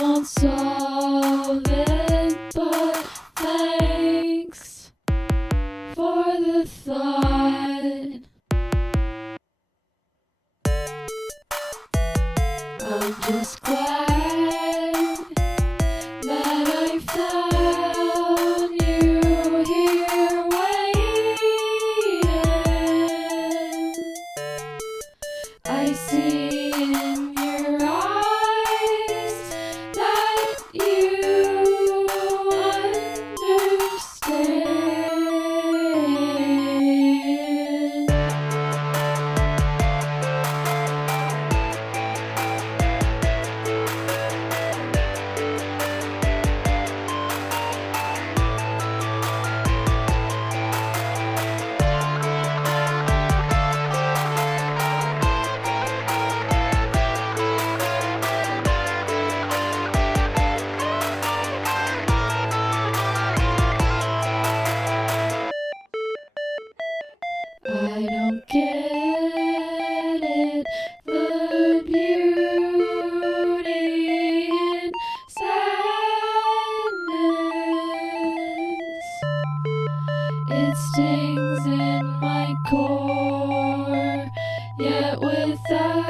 won't solve it, but thanks for the thought. I'm just glad that I found you here waiting. I see in your eyes that you understand. I don't get it, the beauty in sadness. It stings in my core, yet without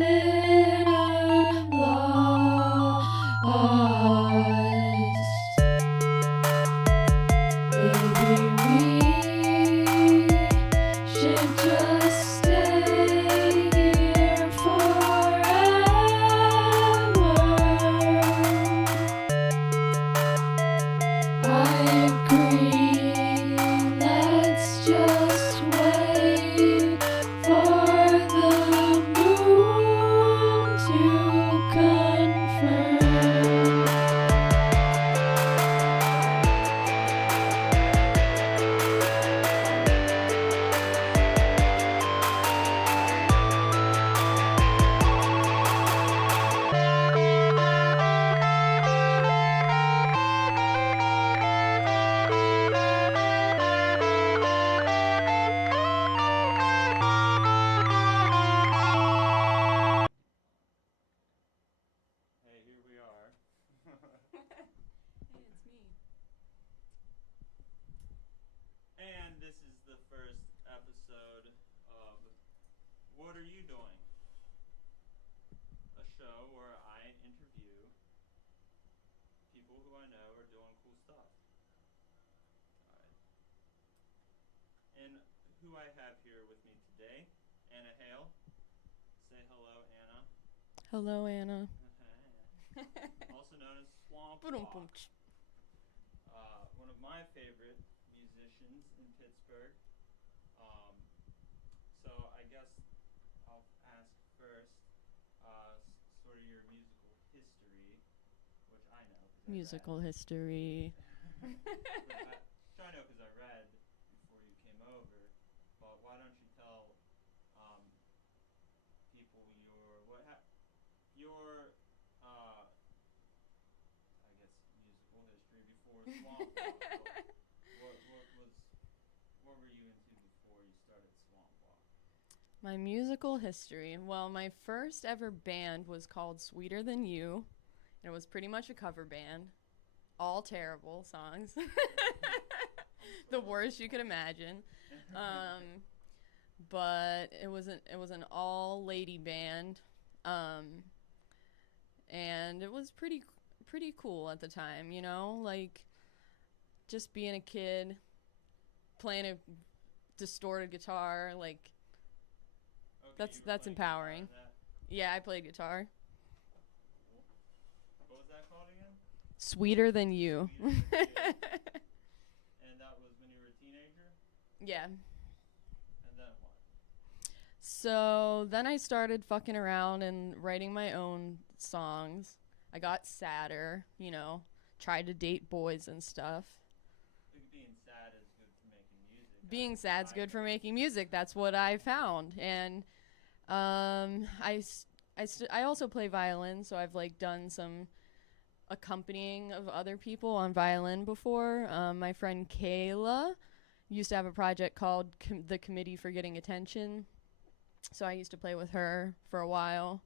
it I'm lost. Maybe we should just stay here forever. I agree, let's just wait for the moon to confirm. Hey, here we are. Hey, it's me. And this is the first episode of What Are You Doing? A show where I interview people who I know are doing cool stuff. Alright. And who I have here with me today, Anna Hale. Say hello, Anna. Hello, Anna. Also known as Swampwalk. Ba-dum-bum-ch. One of my favorite musicians in Pittsburgh. So I guess I'll ask first, sort of your musical history, which I know. 'Cause I Musical read. history. Which I know because I read before you came over. But why don't you tell people your I guess musical history before Swampwalk. What were you into before you started Swampwalk? My musical history. Well, my first ever band was called Sweeter Than You. And it was pretty much a cover band. All terrible songs. The worst you could imagine. But it was an all lady band. And it was pretty cool at the time, you know? Like just being a kid, playing a distorted guitar, like Okay, that's empowering. Yeah, I played guitar. Cool. What was that called again? Sweeter Than You. Sweeter Than You. And that was when you were a teenager? Yeah. And then what? So then I started fucking around and writing my own songs. I got sadder, you know, tried to date boys and stuff. Being sad is good for making music. Being sad's good for making music. That's what I found. And I also play violin, so I've like done some accompanying of other people on violin before. My friend Kayla used to have a project called the Committee for Getting Attention, so I used to play with her for a while.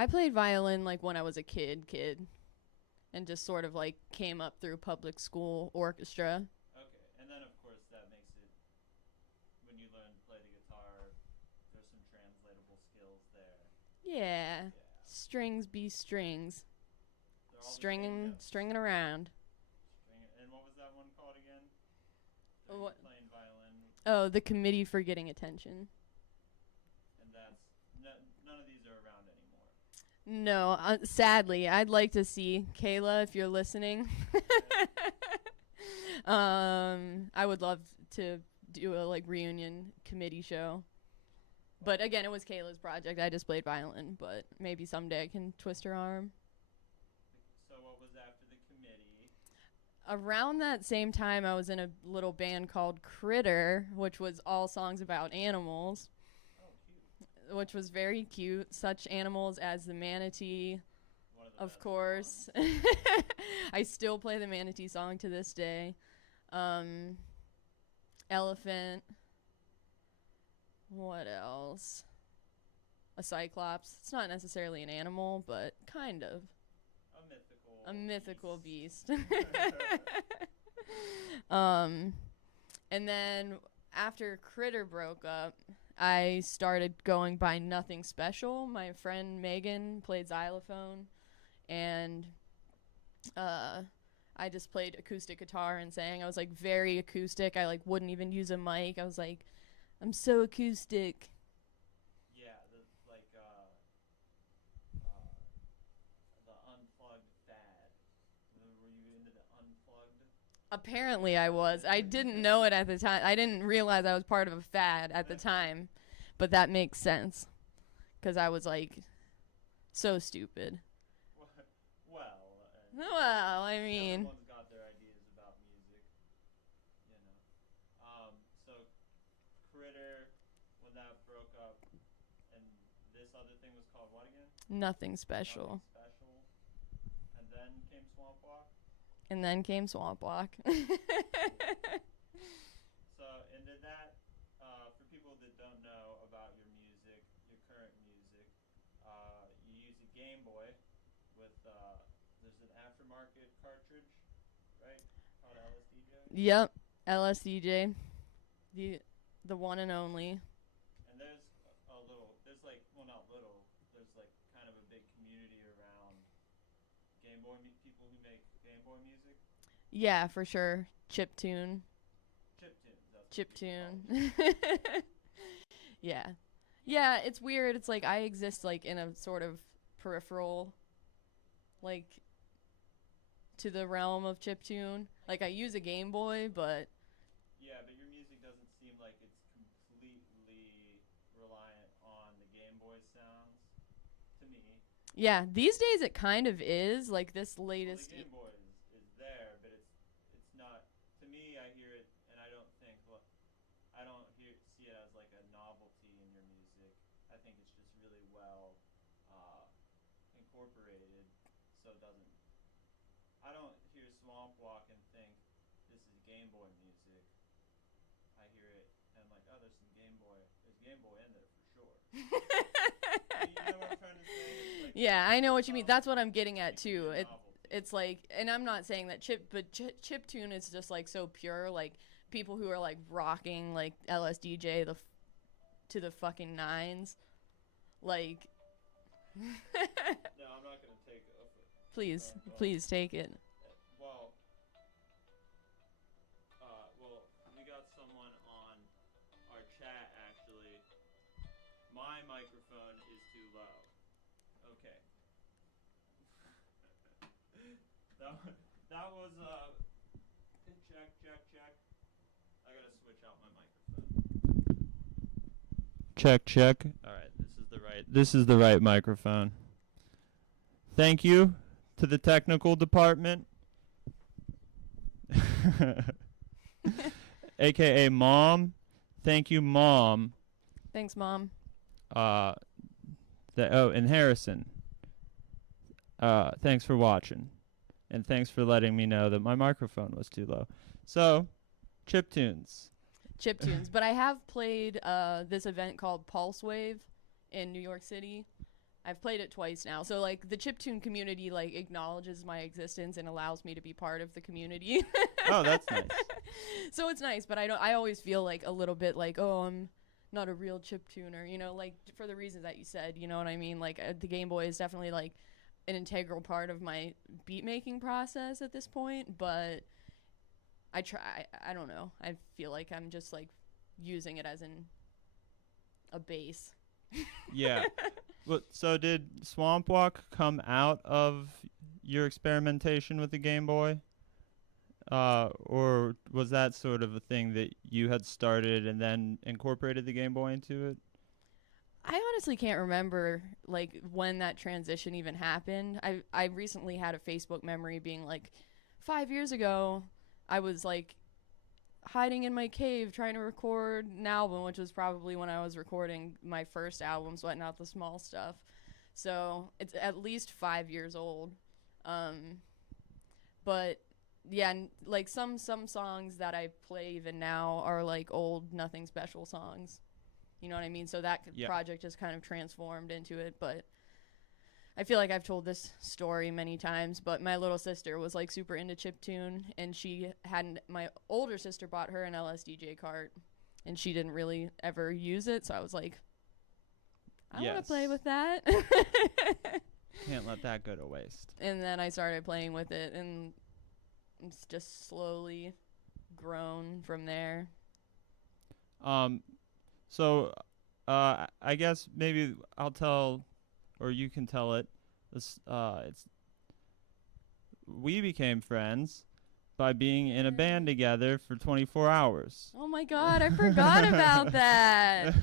I played violin like when I was a kid, and just sort of like came up through public school orchestra. Okay, and then of course that makes it, when you learn to play the guitar, there's some translatable skills there. Yeah. Yeah. Strings be strings. They're all the same notes. Stringing around. And what was that one called again? Oh, You're what? playing violin, Oh, the Committee for Getting Attention. and that's none of these are around anymore. No, sadly, I'd like to see Kayla if you're listening. I would love to do a like reunion committee show. But again, it was Kayla's project. I just played violin, but maybe someday I can twist her arm. So what was after the committee? Around that same time, I was in a little band called Critter, which was all songs about animals, Oh, cute. which was very cute. Such animals as the manatee, One of the of best course. songs. I still play the manatee song to this day. Elephant. What else? A cyclops. It's not necessarily an animal, but kind of. A mythical beast. And then after Critter broke up, I started going by Nothing Special. My friend Megan played xylophone, and I just played acoustic guitar and sang. I was like very acoustic. I like wouldn't even use a mic. I was like, I'm so acoustic. Yeah, the unplugged fad. Were you into the unplugged? Apparently I was. I didn't know it at the time. I didn't realize I was part of a fad at the time. But that makes sense. Because I was like so stupid. Well, I mean, everyone's got their ideas about music, you know. So Critter, when that broke up, and this other thing was called what again? nothing special. Nothing Special. And then came Swampwalk. And then came Swampwalk. So, and did that, for people that don't know about your music, your current music, you use a Game Boy with, there's an aftermarket cartridge, right? Called LSDJ? Yep, LSDJ. The one and only. And there's there's like, well, not little, there's like kind of a big community around Game Boy people who make Game Boy music. Yeah, for sure. Chiptune. Chiptunes, that's what people Chiptune. call it. Yeah. Yeah, it's weird. It's like I exist like in a sort of peripheral, like, to the realm of chiptune. Like I use a Game Boy, but Yeah, but your music doesn't seem like it's completely reliant on the Game Boy sounds to me. yeah, these days it kind of is. Like this Well, latest. the Game Boy is there, but it's not. To me, I hear it, and I don't see it as like a novelty in your music. I think it's just really well incorporated, so it doesn't. I don't hear Swampwalk and think this is Game Boy music. I hear it and I'm like, oh, there's Game Boy in there for sure. You know what I'm trying to say? It's like, Yeah, I know what you mean. That's what I'm getting at too. a novelty. It's like, and I'm not saying that chiptune is just like so pure. Like people who are like rocking like LSDJ to the fucking nines, like. No, I'm not gonna take it. Please, well, please take it. Well, we got someone on our chat actually. My microphone is too low. Okay. that was check. I gotta switch out my microphone. Check. All right, this is the right microphone. Thank you to the technical department. AKA Mom. Thank you, Mom. Thanks, Mom. And Harrison. Thanks for watching. And thanks for letting me know that my microphone was too low. So, chiptunes. But I have played this event called Pulse Wave in New York City, I've played it twice now. So like the chiptune community like acknowledges my existence and allows me to be part of the community. Oh, that's nice. So it's nice, but I always feel like a little bit like, oh, I'm not a real chiptuner, you know, like for the reasons that you said, you know what I mean? Like the Game Boy is definitely like an integral part of my beat making process at this point, but I don't know. I feel like I'm just like using it as a base. Yeah. Well, so did Swampwalk come out of your experimentation with the Game Boy? Or was that sort of a thing that you had started and then incorporated the Game Boy into it? I honestly can't remember like when that transition even happened. I recently had a Facebook memory being like 5 years ago I was like hiding in my cave trying to record an album, which was probably when I was recording my first album, Sweating Out the Small Stuff. So it's at least 5 years old. But yeah, like some songs that I play even now are like old Nothing Special songs. You know what I mean? So that project just kind of transformed into it. But I feel like I've told this story many times, but my little sister was like super into chiptune, and my older sister bought her an LSDJ cart, and she didn't really ever use it. So I was like, I want to play with that. Can't let that go to waste. And then I started playing with it, and it's just slowly grown from there. So, I guess maybe I'll tell, or you can tell it. We became friends by being in a band together for 24 hours. Oh my God, I forgot about that.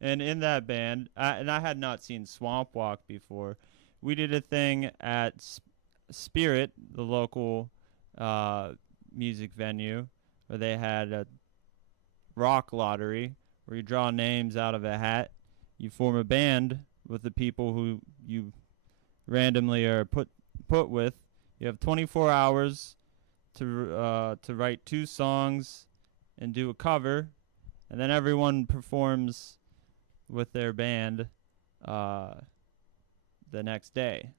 And in that band, I had not seen Swampwalk before. We did a thing at Spirit, the local music venue, where they had a rock lottery where you draw names out of a hat. You form a band with the people who you randomly are put with. You have 24 hours to write 2 songs and do a cover, and then everyone performs with their band the next day.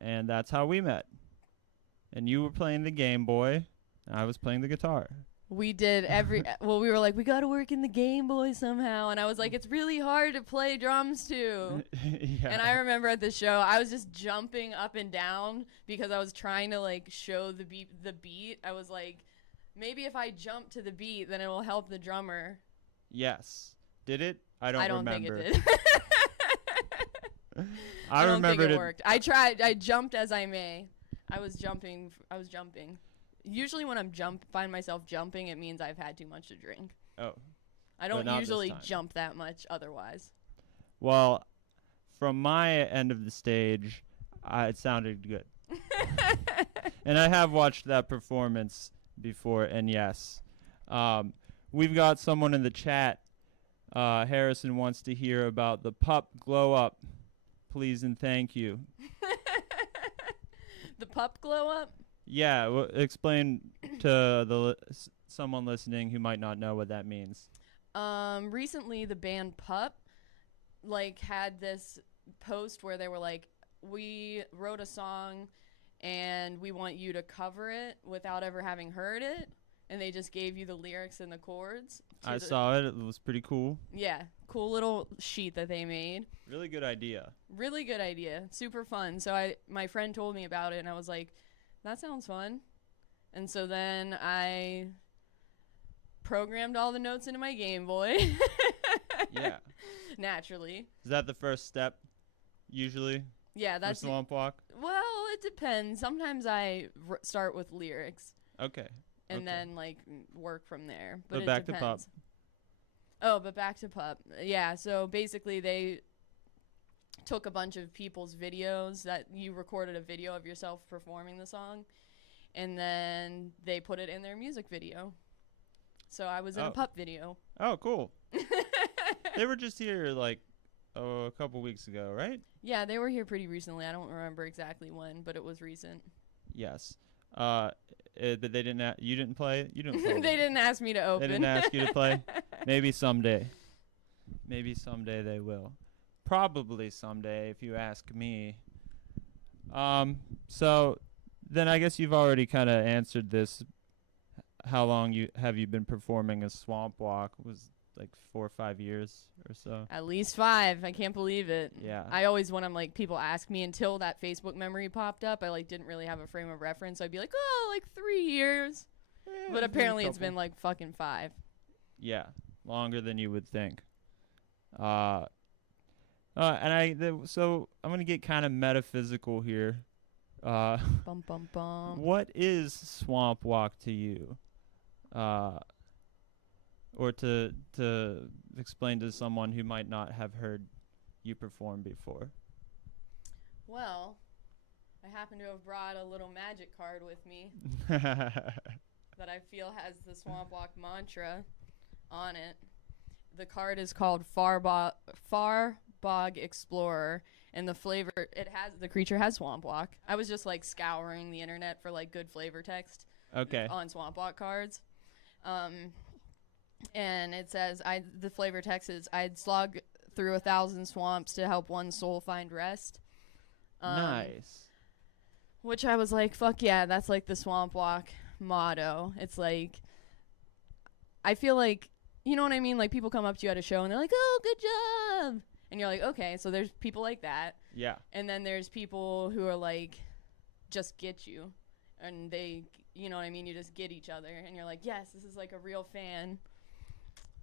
And that's how we met. And you were playing the Game Boy, and I was playing the guitar. We did we were like, we got to work in the Game Boy somehow. And I was like, it's really hard to play drums too. Yeah. And I remember at the show, I was just jumping up and down because I was trying to like show the beat. I was like, maybe if I jump to the beat, then it will help the drummer. Yes. Did it? I don't remember. Think it did. I don't think it worked. I tried. I jumped as I may. I was jumping. Usually when find myself jumping, it means I've had too much to drink. Oh. I don't usually jump that much otherwise. Well, from my end of the stage, it sounded good. And I have watched that performance before, and yes. We've got someone in the chat. Harrison wants to hear about the pup glow up. Please and thank you. The pup glow up? Yeah, explain to someone listening who might not know what that means. Recently the band Pup had this post where they were like, we wrote a song and we want you to cover it without ever having heard it, and they just gave you the lyrics and the chords. I saw it. It was pretty cool. Yeah, cool little sheet that they made. Really good idea. Really good idea. Super fun. So my friend told me about it, and I was like, that sounds fun. And so then I programmed all the notes into my Game Boy. Yeah. Naturally. Is that the first step, usually? Yeah, that's for Swampwalk? Well, it depends. Sometimes I start with lyrics. Okay. And then work from there. But back to Pup. Oh, but back to Pup. Yeah, so basically they took a bunch of people's videos that you recorded a video of yourself performing the song, and then they put it in their music video. So I was in a Pup video. Oh, cool. They were just here a couple weeks ago, right? Yeah, they were here pretty recently. I don't remember exactly when, but it was recent. Yes. But they didn't. You didn't play. You didn't play. They didn't ask me to open. They didn't ask you to play. Maybe someday. Maybe someday they will. probably someday, if you ask me. So then I guess you've already kind of answered this. How long have you been performing as Swampwalk? Was like 4 or 5 years or so? At least 5. I can't believe it. Yeah. I always, when I'm like, people ask me, until that Facebook memory popped up, I like didn't really have a frame of reference. I'd be like, oh, like 3 years. Yeah, But it's been a apparently it's couple. been like fucking 5. Yeah, longer than you would think. So I'm gonna get kind of metaphysical here. Bum bum bum. What is Swamp Walk to you? Or to explain to someone who might not have heard you perform before. Well, I happen to have brought a little magic card with me that I feel has the Swamp Walk mantra on it. The card is called Far Bog Explorer, and the creature has Swamp Walk. I was just like scouring the internet for like good flavor text on Swamp Walk cards. And it says, the flavor text is, I'd slog through 1,000 swamps to help one soul find rest. Nice. Which I was like, fuck yeah, that's like the Swamp Walk motto. It's like, I feel like, you know what I mean? Like, people come up to you at a show and they're like, oh, good job. And you're like, okay, so there's people like that. Yeah. And then there's people who are like, just get you. And they, you know what I mean? You just get each other. And you're like, yes, this is like a real fan.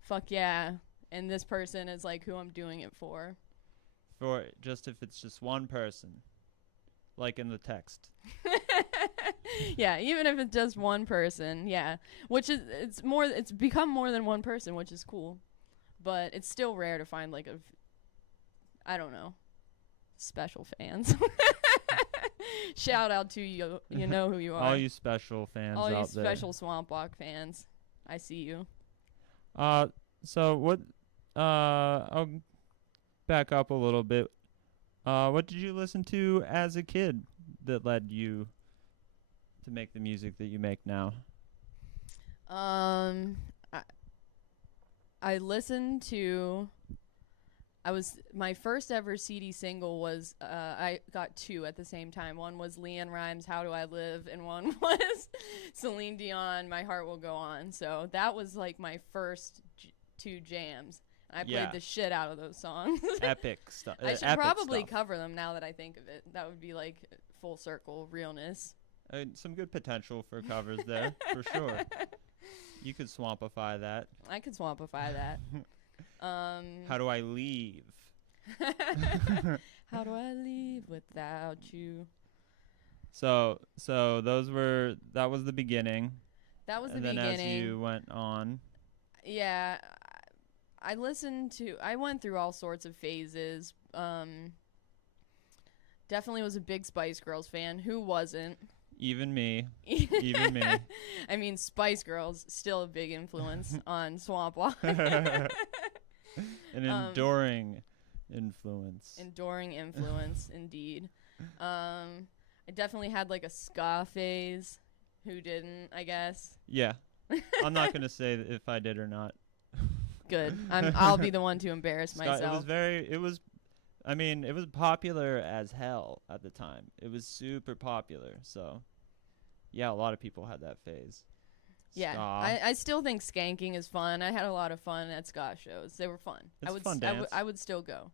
Fuck yeah. And this person is like who I'm doing it for. For just if it's just one person. Like in the text. Yeah, even if it's just one person, yeah. Which is, it's become more than one person, which is cool. But it's still rare to find like I don't know, special fans. Shout out to you. You know who you are. All you special fans All out you there. special Swamp Walk fans. I see you. So what, I'll back up a little bit. What did you listen to as a kid that led you to make the music that you make now? I listened to, my first ever CD single was, I got 2 at the same time. One was Leanne Rimes' How Do I Live, and one was Celine Dion, My Heart Will Go On. So that was like my first 2 jams. I played the shit out of those songs. Epic stuff. I should probably cover them now that I think of it. That would be like full circle realness. Some good potential for covers there, for sure. You could swampify that. I could swampify that. How do I leave? How do I leave without you? So that was the beginning. That was the beginning. beginning. And then as you went on. Yeah, I went through all sorts of phases. Definitely was a big Spice Girls fan. Who wasn't? Even me. Even me. I mean, Spice Girls, still a big influence on Swamp Walk. An enduring influence. Enduring influence, indeed. I definitely had like a ska phase. Who didn't, I guess? Yeah. I'm not going to say if I did or not. Good. I'll be the one to embarrass myself. It was popular as hell at the time. It was super popular. So, yeah, a lot of people had that phase. Yeah, Ska. I still think skanking is fun. I had a lot of fun at ska shows. They were fun. It's a fun dance. I would still go.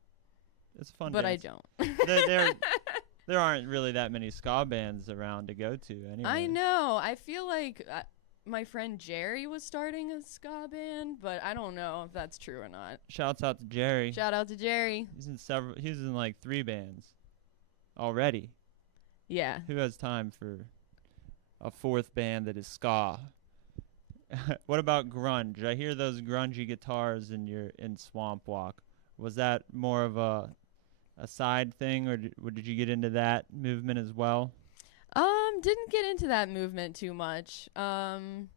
It's a fun but dance. I don't. There aren't really that many ska bands around to go to anyway. I know. I feel like my friend Jerry was starting a ska band, but I don't know if that's true or not. Shouts out to Jerry. Shout out to Jerry. He's in like 3 bands already. Yeah. Who has time for a 4th band that is ska? What about grunge? I hear those grungy guitars in Swamp Walk. Was that more of a side thing, or did you get into that movement as well? Didn't get into that movement too much. The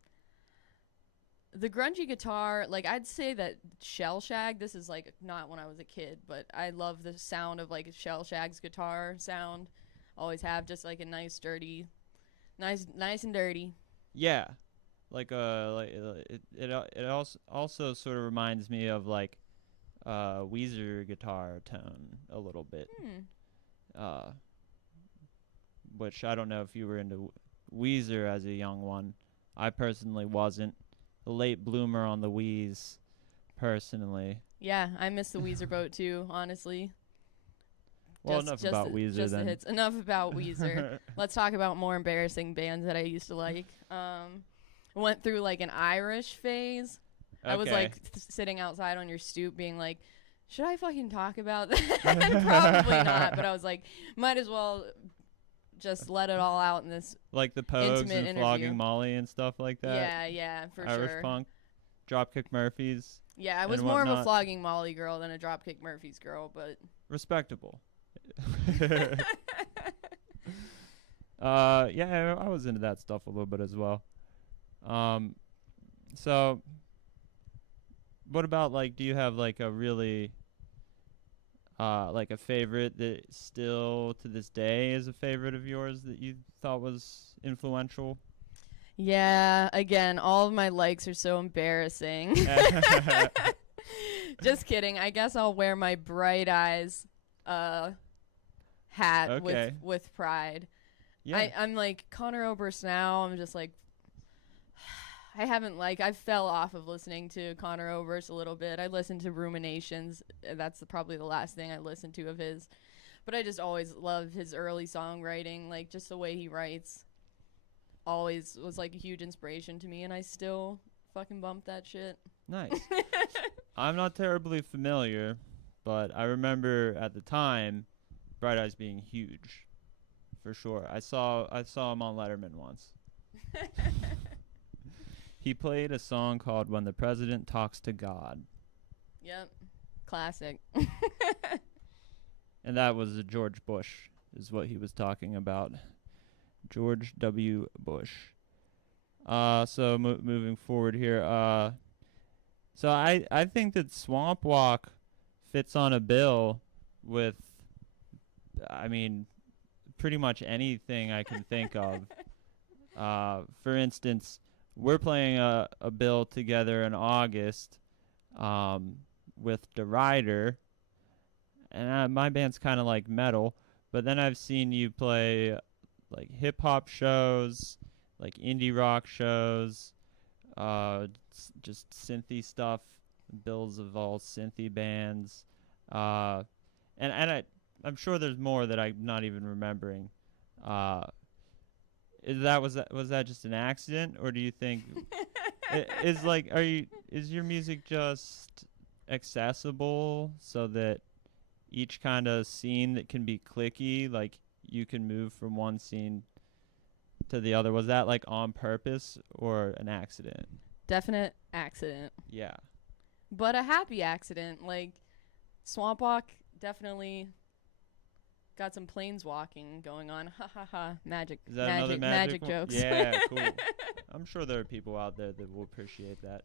grungy guitar, like I'd say that Shell Shag, this is like not when I was a kid, but I love the sound of like Shell Shag's guitar sound. Always have, just like a nice dirty, nice and dirty. Yeah. It also sort of reminds me of like Weezer guitar tone a little bit. Which I don't know if you were into Weezer as a young one. I personally wasn't. A late bloomer on the Wheeze, personally. Yeah, I miss the Weezer boat too, honestly. Well, enough about Weezer just then. The hits. Enough about Weezer. Let's talk about more embarrassing bands that I used to like. Went through like an Irish phase. Okay. I was like sitting outside on your stoop being like, should I fucking talk about that? Probably not, but I was like, might as well just let it all out in this like the Pogues and intimate Flogging interview. Molly and stuff like that. Yeah, for Irish sure. punk, Dropkick Murphys. Yeah, I was and more of a whatnot. Flogging Molly girl than a Dropkick Murphys girl, but Respectable. Yeah, I was into that stuff a little bit as well. So what about, like, do you have like a really like a favorite that still to this day is a favorite of yours that you thought was influential? yeah, again, all of my likes are so embarrassing. Just kidding. I guess I'll wear my Bright Eyes hat Okay. with pride. Yeah. I'm like Conor Oberst now. I'm just like I fell off of listening to Conor Oberst a little bit. I listened to Ruminations. That's probably the last thing I listened to of his. But I just always loved his early songwriting, like just the way he writes. Always was like a huge inspiration to me, and I still fucking bump that shit. Nice. I'm not terribly familiar, but I remember at the time Bright Eyes being huge. For sure. I saw him on Letterman once. He played a song called When the President Talks to God. Yep. Classic. And that was George Bush is what he was talking about. George W. Bush. So moving forward here. So I think that Swampwalk fits on a bill with, I mean, pretty much anything I can think of. For instance, we're playing a bill together in August with The Rider, and my band's kind of like metal, but then I've seen you play like hip-hop shows, like indie rock shows, just synthy stuff, bills of all synthy bands, and I'm sure there's more that I'm not even remembering. Was that just an accident, or do you think is your music just accessible so that each kind of scene that can be clicky, like you can move from one scene to the other? Was that like on purpose or an accident? Definite accident. Yeah. But a happy accident. Like, Swampwalk definitely got some planeswalking going on. Ha ha ha. Magic. Is that another magic one? jokes. Yeah, cool. I'm sure there are people out there that will appreciate that.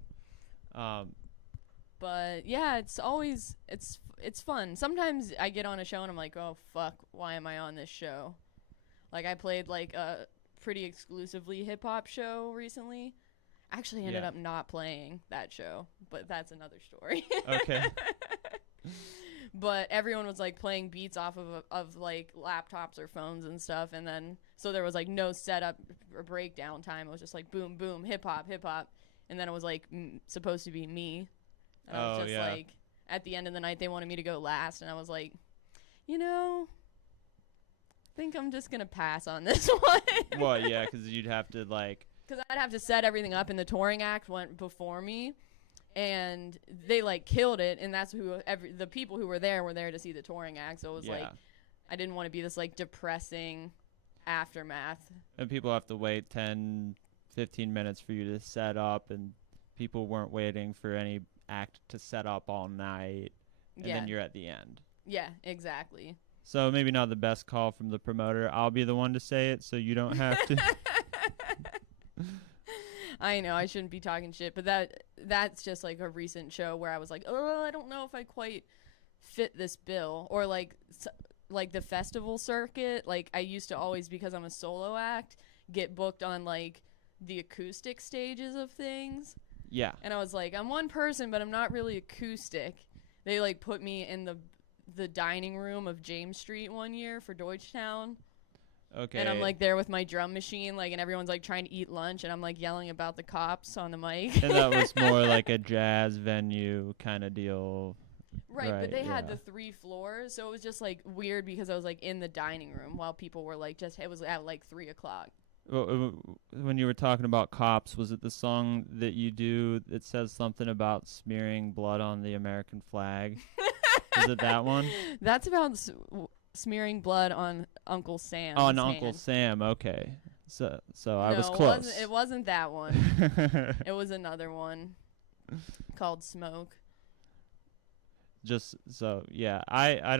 But yeah, it's always it's fun. Sometimes I get on a show and I'm like, oh fuck, why am I on this show? Like, I played like a pretty exclusively hip hop show recently. Actually ended up not playing that show, but that's another story. Okay. But everyone was like playing beats off of like laptops or phones and stuff, and then so there was like no setup or breakdown time. It was just like boom boom hip hop, and then it was like supposed to be me. And I was just like, at the end of the night they wanted me to go last, and I was like, I think I'm just gonna pass on this one. Well, yeah, because you'd have to like. Because I'd have to set everything up, and the touring act went before me, and they like killed it, and that's the people who were there to see the touring act. So it was like, I didn't want to be this like depressing aftermath. And people have to wait 10, 15 minutes for you to set up, and people weren't waiting for any act to set up all night, and then you're at the end. Yeah, exactly. So maybe not the best call from the promoter. I'll be the one to say it, so you don't have to. I know I shouldn't be talking shit, but that's just like a recent show where I was like, oh, I don't know if I quite fit this bill. Or like the festival circuit. Like, I used to always, because I'm a solo act, get booked on like the acoustic stages of things. Yeah. And I was like, I'm one person, but I'm not really acoustic. They like put me in the dining room of James Street one year for Deutschtown. Okay. And I'm like there with my drum machine, like, and everyone's like trying to eat lunch, and I'm like yelling about the cops on the mic. And that was more like a jazz venue kind of deal. Right, but they had yeah. the 3 floors, so it was just like weird because I was like in the dining room while people were like it was at like 3:00. When you were talking about cops, was it the song that you do that says something about smearing blood on the American flag? Is it that one? That's about smearing blood on Uncle Sam. On Uncle Sam, okay. So I was No, close. it wasn't that one. It was another one called Smoke. Just so, yeah, I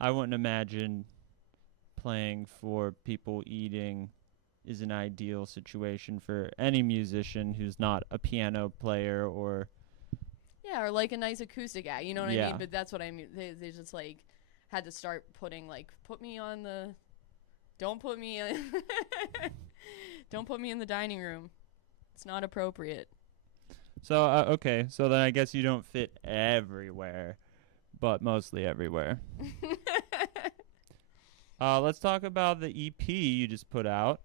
wouldn't imagine playing for people eating is an ideal situation for any musician who's not a piano player or or like a nice acoustic act, you know what I Yeah. mean? But that's what I mean. They just like had to start putting like don't put me don't put me in the dining room. It's not appropriate. So okay, so then I guess you don't fit everywhere, but mostly everywhere. Let's talk about the EP you just put out,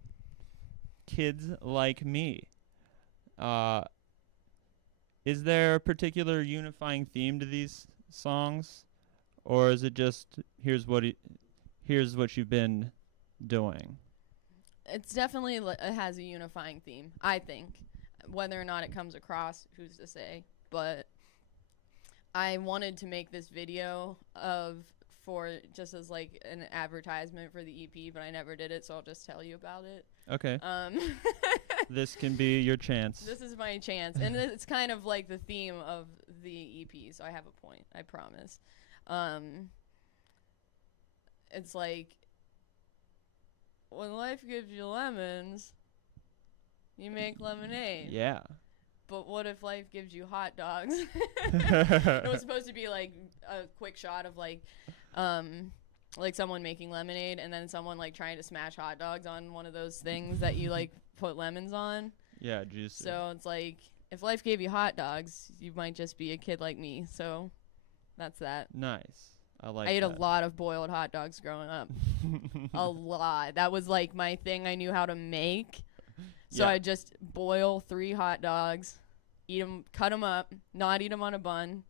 Kids Like Me. Is there a particular unifying theme to these songs, or is it just here's what you've been doing? It's definitely it has a unifying theme, I think. Whether or not it comes across, who's to say? But I wanted to make this video for just as like an advertisement for the EP, but I never did it, so I'll just tell you about it. Okay. This can be your chance. This is my chance, and it's kind of like the theme of the EP, so I have a point, I promise. It's like, when life gives you lemons, you make lemonade. Yeah. But what if life gives you hot dogs? It was supposed to be like a quick shot of like someone making lemonade and then someone like trying to smash hot dogs on one of those things that you like put lemons on. Yeah, juicy. So it's like, if life gave you hot dogs, you might just be a kid like me. So that's that. Nice. I ate a lot of boiled hot dogs growing up. A lot. That was like my thing I knew how to make. So I just boil 3 hot dogs, eat them, cut them up, not eat them on a bun,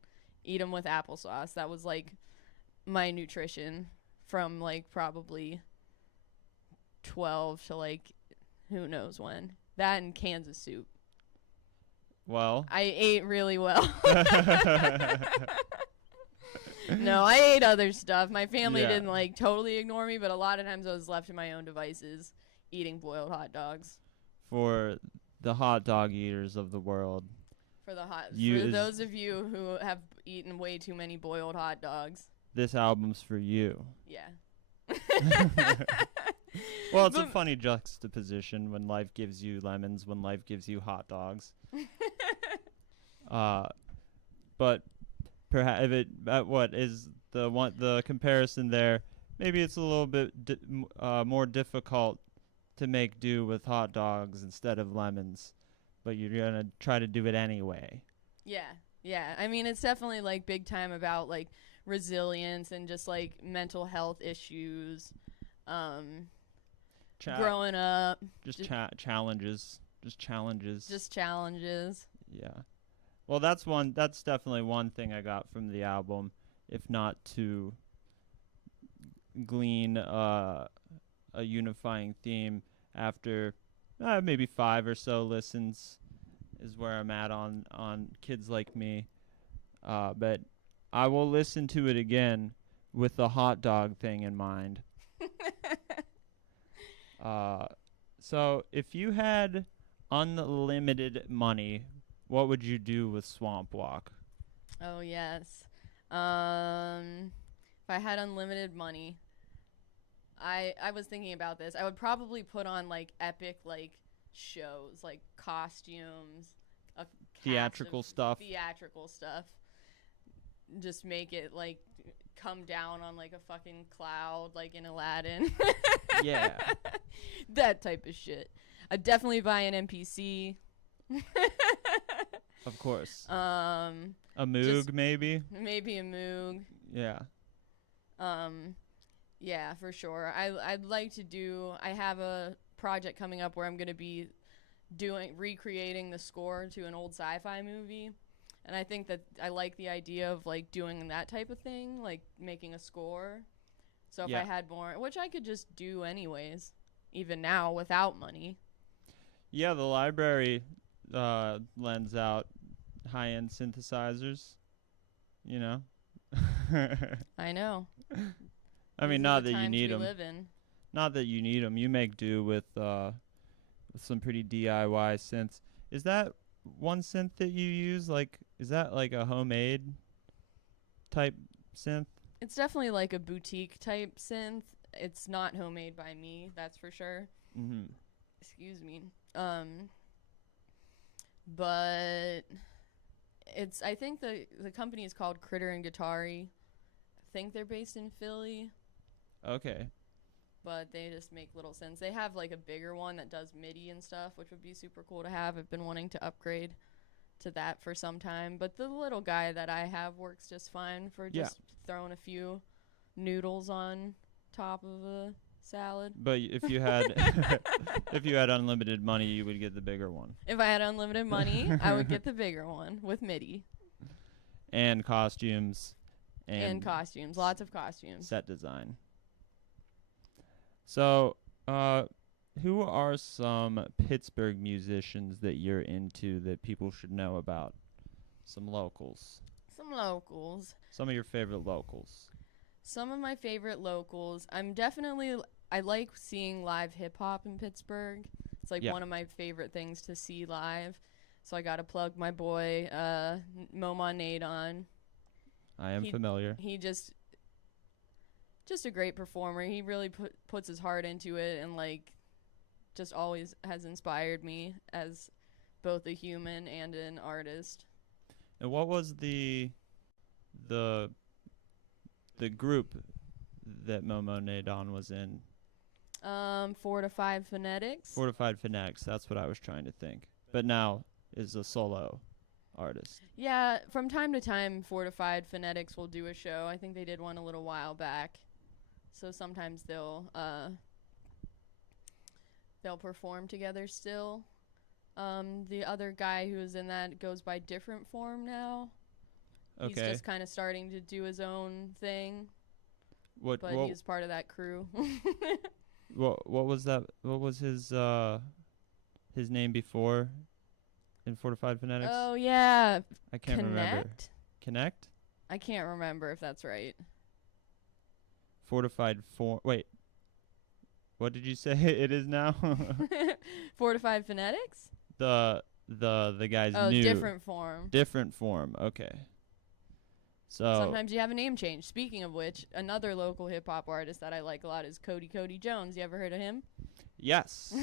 eat them with applesauce. That was like my nutrition from like probably 12 to like who knows when. That and Kansas soup. Well. I ate really well. No, I ate other stuff. My family didn't like totally ignore me, but a lot of times I was left to my own devices eating boiled hot dogs. For the hot dog eaters of the world. For those of you who have eaten way too many boiled hot dogs. This album's for you. Yeah. Well, it's a funny juxtaposition when life gives you lemons, when life gives you hot dogs. But perhaps what is the comparison there? Maybe it's a little bit more difficult to make do with hot dogs instead of lemons, but you're gonna try to do it anyway. Yeah. I mean, it's definitely like big time about like resilience and just like mental health issues, growing up. Just challenges. Just challenges. Yeah. Well, that's definitely one thing I got from the album, if not to glean a unifying theme after maybe 5 or so listens is where I'm at on Kids Like Me. But I will listen to it again with the hot dog thing in mind. So if you had unlimited money, what would you do with Swampwalk? Oh, yes. If I had unlimited money, I was thinking about this. I would probably put on like epic like shows, like costumes, Theatrical stuff. Just make it like come down on like a fucking cloud, like in Aladdin. Yeah. That type of shit. I'd definitely buy an NPC. Of course. Um, A Moog, maybe? maybe a Moog. Yeah. Yeah, for sure. I'd like to do. I have a project coming up where I'm gonna be recreating the score to an old sci-fi movie, and I think that I like the idea of like doing that type of thing, like making a score. So if Yeah. I had more, which I could just do anyways, even now without money. Yeah, the library lends out high-end synthesizers, you know? I know. I mean, These are not the that you times need we them. live in. Not that you need them. You make do with some pretty DIY synths. Is that one synth that you use? Like, is that like a homemade type synth? It's definitely like a boutique type synth. It's not homemade by me, that's for sure. Mm-hmm. Excuse me. But it's, I think the company is called Critter and Guitari. I think they're based in Philly, Okay. but they just make little synths. They have like a bigger one that does MIDI and stuff, which would be super cool to have. I've been wanting to upgrade to that for some time, but the little guy that I have works just fine for Yeah. just throwing a few noodles on top of a salad. But if you had if you had unlimited money, you would get the bigger one. If I had unlimited money, I would get the bigger one with MIDI And costumes and costumes, lots of costumes. set design. So, who are some Pittsburgh musicians that you're into that people should know about? Some locals. Some locals. Some of your favorite locals. Some of my favorite locals. I like seeing live hip hop in Pittsburgh. It's like Yeah. one of my favorite things to see live. So I got to plug my boy, Moma Nadon. I am familiar. He just a great performer. He really puts his heart into it, and like just always has inspired me as both a human and an artist. And what was the group that Momo Nadon was in? 4 to 5 Phonetics. Fortified Phonetics. That's what I was trying to think. But now is a solo artist. Yeah, from time to time, Fortified Phonetics will do a show. I think they did one a little while back. So sometimes they'll perform together still. The other guy who was in that goes by Different Form now. He's Okay. just kind of starting to do his own thing, What but he's part of that crew. what was that? What was his name before in Fortified Phonetics? Oh yeah, I can't remember. Connect? I can't remember if that's right. Fortified form. Wait. What did you say it is now? Fortified Phonetics? the guy's new. Different Form. Different form. Okay. So Sometimes you have a name change. Speaking of which, another local hip hop artist that I like a lot is Cody Jones. You ever heard of him? yes.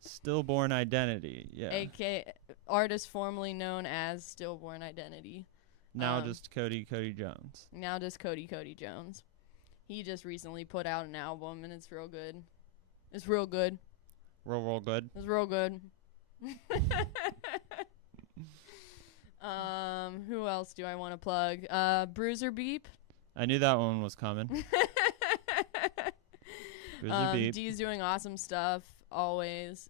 Stillborn Identity. Yeah. AK artist formerly known as Stillborn Identity. Now just Cody Jones. Now just Cody Jones. He just recently put out an album and it's real good. It's real good. Real good. It's real good. Who else do I want to plug? Bruiser Beep. I knew that one was coming. Bruiser Beep. D's doing awesome stuff always.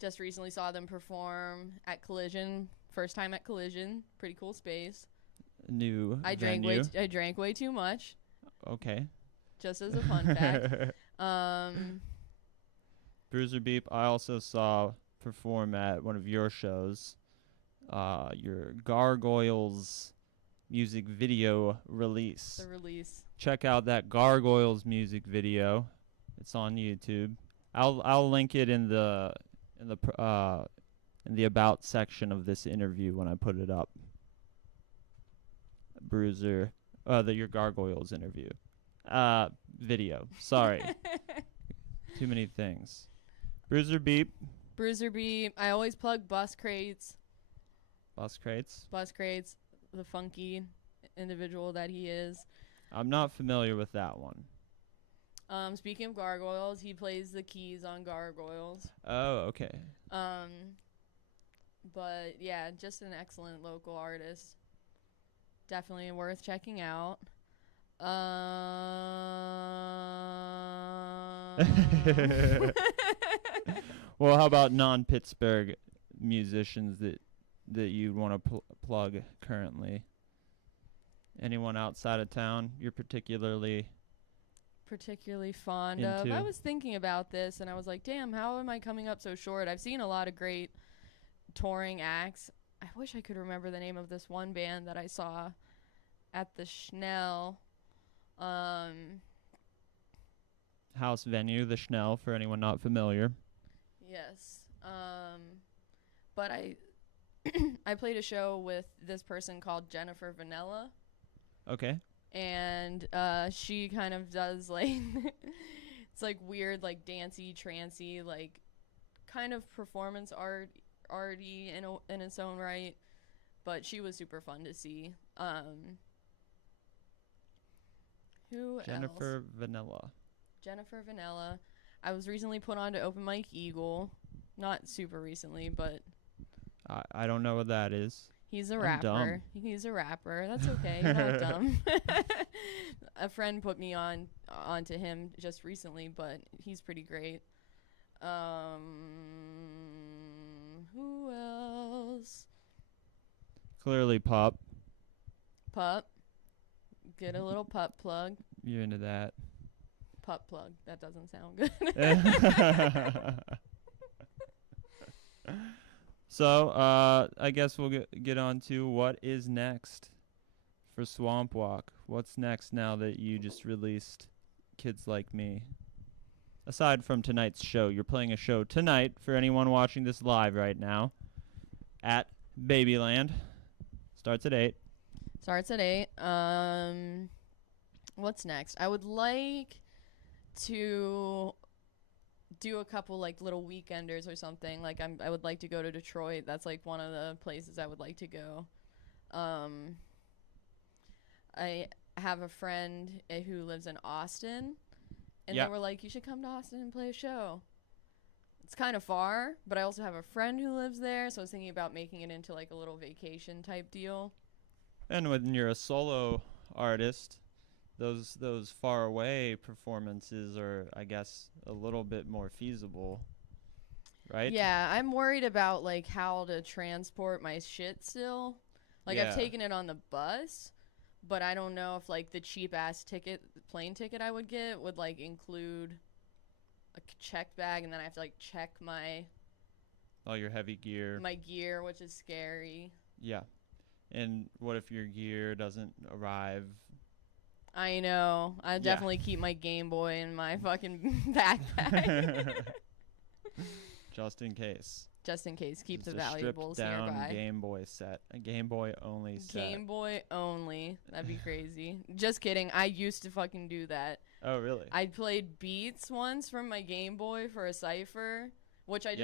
Just recently saw them perform at Collision. First time at Collision. Pretty cool space. New I drank way too much. Okay. Just as a fun fact. Bruiser Beep. I also saw perform at one of your shows. Your Gargoyles music video release. The release. Check out that Gargoyles music video. It's on YouTube. I'll link it in the about section of this interview when I put it up. Bruiser, your Gargoyles interview, video. Sorry, too many things. Bruiser Beep. I always plug Bus Crates. Bus Crates. The funky individual that he is. I'm not familiar with that one. Speaking of Gargoyles, he plays the keys on Gargoyles. Oh, okay. But yeah, just an excellent local artist. Definitely worth checking out. Well, how about non-Pittsburgh musicians that you'd want to plug currently? Anyone outside of town you're particularly fond of. into? I was thinking about this and I was like, damn, how am I coming up so short? I've seen a lot of great touring acts. I wish I could remember the name of this one band that I saw at the Schnell. House venue, the Schnell, for anyone not familiar. Yes. But I I played a show with this person called Jennifer Vanilla. Okay. And she kind of does like it's like weird, like dancey, trancy, like kind of performance arty in its own right. But she was super fun to see. Who else? Jennifer Vanilla. Jennifer Vanilla. I was recently put on to Open Mike Eagle. Not super recently, but I don't know what that is. he's a I'm rapper. dumb. He's a rapper. That's okay. You're not dumb. A friend put me onto him just recently, but he's pretty great. Who else? Clearly pop. Pup. Get a little pup plug. You're into that. Pup plug. That doesn't sound good. So, I guess we'll get on to what is next for Swampwalk. What's next now that you just released Kids Like Me? Aside from tonight's show, you're playing a show tonight for anyone watching this live right now at Babyland. Starts at 8. Starts at 8. What's next? I would like to do a couple like little weekenders or something. Like I would like to go to Detroit. That's like one of the places I would like to go. I have a friend who lives in Austin, and Yeah. they were like, you should come to Austin and play a show. It's kind of far, but I also have a friend who lives there, so I was thinking about making it into like a little vacation type deal. And when you're a solo artist, those far away performances are, I guess, a little bit more feasible, right? Yeah, I'm worried about like how to transport my shit still. Like Yeah. I've taken it on the bus, but I don't know if like the cheap ass plane ticket I would get would like include a checked bag, and then I have to like check All your heavy gear. my gear, which is scary. Yeah. And what if your gear doesn't arrive? I know. I definitely keep my Game Boy in my fucking backpack. Just in case. Just in case. Keep Just the a valuables stripped down nearby. Game Boy set. A Game Boy only set. Game Boy only. That'd be crazy. Just kidding. I used to fucking do that. Oh, really? I played beats once from my Game Boy for a cipher, which I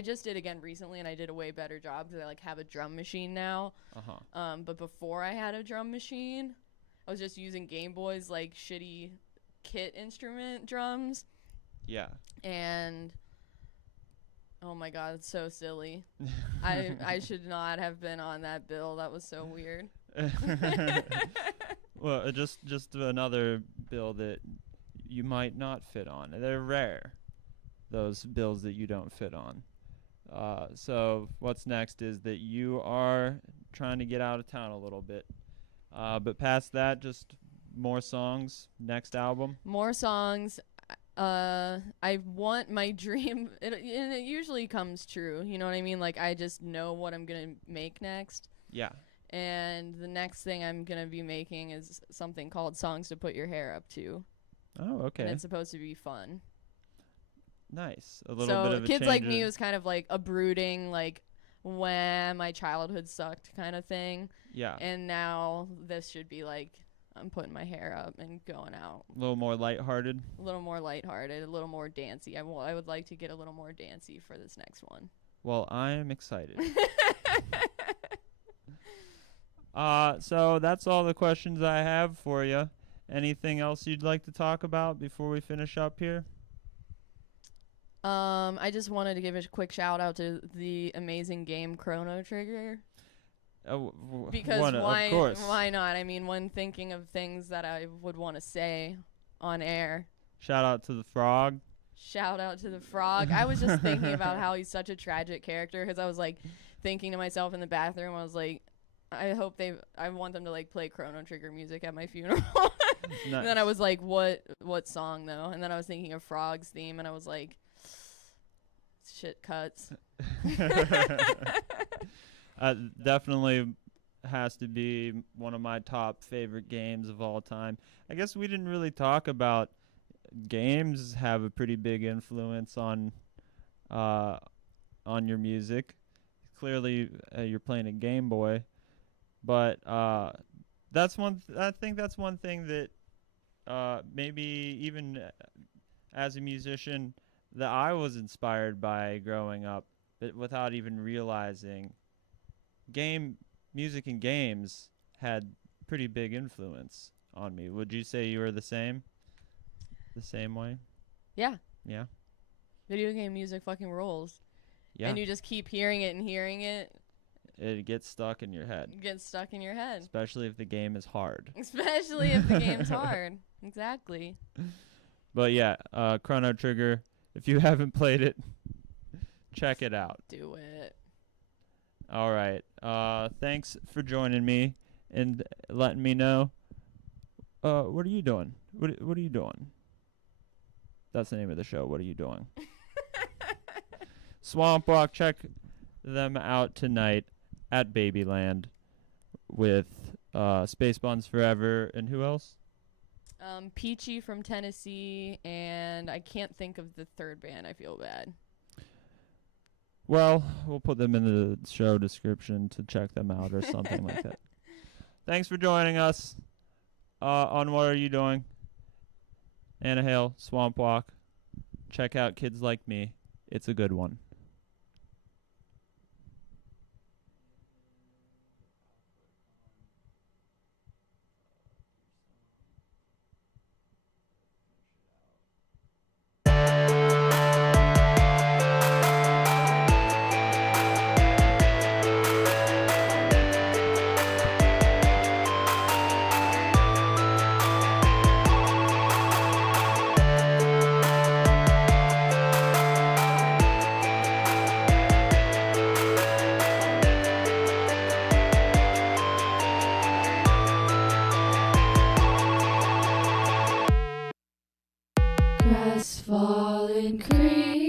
just did again recently, and I did a way better job because I like have a drum machine now. Uh-huh. But before I had a drum machine, I was just using Game Boy's like shitty kit instrument drums, Yeah. and oh my god, it's so silly. I should not have been on that bill. That was so weird. Well, just another bill that you might not fit on. They're rare, those bills that you don't fit on. So what's next is that you are trying to get out of town a little bit. But past that, just more songs. Next album. More songs. I want my dream. It usually comes true. You know what I mean? Like I just know what I'm gonna make next. Yeah. And the next thing I'm gonna be making is something called "Songs to Put Your Hair Up To." Oh, okay. And it's supposed to be fun. Nice. A little bit of a Kids change Like Me of- was kind of like a brooding, like, when my childhood sucked kind of thing. Yeah. And now this should be like, I'm putting my hair up and going out. A little more lighthearted. A little more lighthearted, a little more dancey. I would like to get a little more dancey for this next one. Well, I am excited. So that's all the questions I have for you. Anything else you'd like to talk about before we finish up here? I just wanted to give a quick shout out to the amazing game Chrono Trigger. Because of course. why not? I mean, when thinking of things that I would want to say on air. Shout out to the frog. Shout out to the frog. I was just thinking about how he's such a tragic character because I was like thinking to myself in the bathroom. I was like, I want them to like play Chrono Trigger music at my funeral. Nice. And then I was like, what song though? And then I was thinking of Frog's theme, and I was like, shit cuts. Definitely has to be one of my top favorite games of all time. I guess we didn't really talk about games have a pretty big influence on your music. Clearly, you're playing a Game Boy, but I think that's one thing that maybe even as a musician that I was inspired by growing up, but without even realizing. Music and games had pretty big influence on me. Would you say you were the same way? Yeah. Yeah. Video game music fucking rules. Yeah. And you just keep hearing it and hearing it. It gets stuck in your head. Especially if the game is hard. Especially if the game's hard. Exactly. But yeah, Chrono Trigger, if you haven't played it, check it out. Do it. All right. Thanks for joining me and letting me know. What are you doing? What are you doing? That's the name of the show. What are you doing? Swampwalk. Check them out tonight at Babyland with Space Buns Forever and who else? Peachy from Tennessee, and I can't think of the third band. I feel bad. Well, we'll put them in the show description to check them out or something like that. Thanks for joining us on What Are You Doing? Anna Hale, Swampwalk. Check out Kids Like Me. It's a good one. Grass fallen creek.